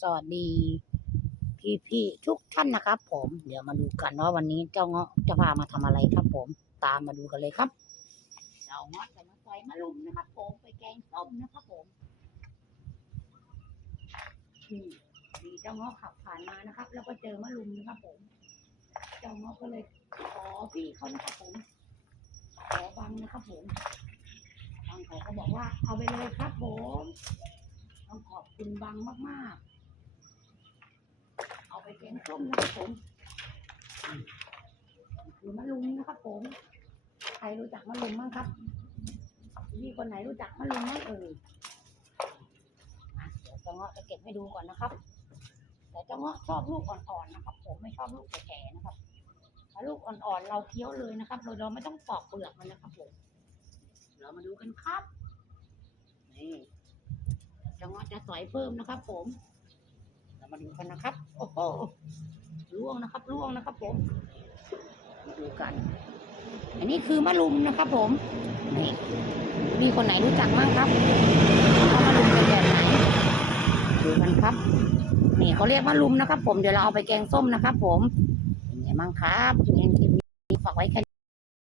สวัสดีพี่พี่ๆทุกท่านนะครับ ผมเดี๋ยวมาดูกันว่าวันนี้เจ้าเงาะจะพามาทำอะไรครับ ผมตามมาดูกันเลยครับเจ้าเงาะจะมาใส่มะลุมนะครับผมไปแกงส้มนะครับผมนี่มีเจ้าเงาะขับผ่านมานะครับ แล้วก็เจอมะลุมนะครับผม เจ้าเงาะก็เลยขอพี่เขานะครับผมขอบังนะครับผมบังเขาก็บอกว่าเอาไปเลยครับผมต้องขอบคุณบังมากๆ งส้มนะครับผมคือมะลุมนะครับผม ใครรู้จักมะลุมบ้างครับพี่คนไหนรู้จักมะลุมบ้างเอ่ยเดี๋ยวเจ้าเงาะจะเก็บให้ดูก่อนนะครับแต่เจ้าเงาะชอบลูกอ่อนๆนะครับ ผมไม่ชอบลูกแก่ๆนะครับถ้าลูกอ่อนๆเราเคี้ยวเลยนะครับโดยเราไม่ต้องปอกเปลือกมันนะครับผมเรามาดูกันครับนี่จังหวะจะสอยเพิ่มนะครับ ผม เรามาดูกันนะครับ วงนะครับล่วงนะครับ ผมมาดูกัน อันนี้คือมะลุมนะครับ ผมนี่มีคนไหนรู้จักมั่งครับว่ามะลุมเป็นแบบไหนดูกันครับ นี่เขาเรียกมะลุมนะครับ ผมเดี๋ยวเราเอาไปแกงส้มนะครับ ผมเป็นไงบ้างครับยังคลิปนี้ฝากไว้แค่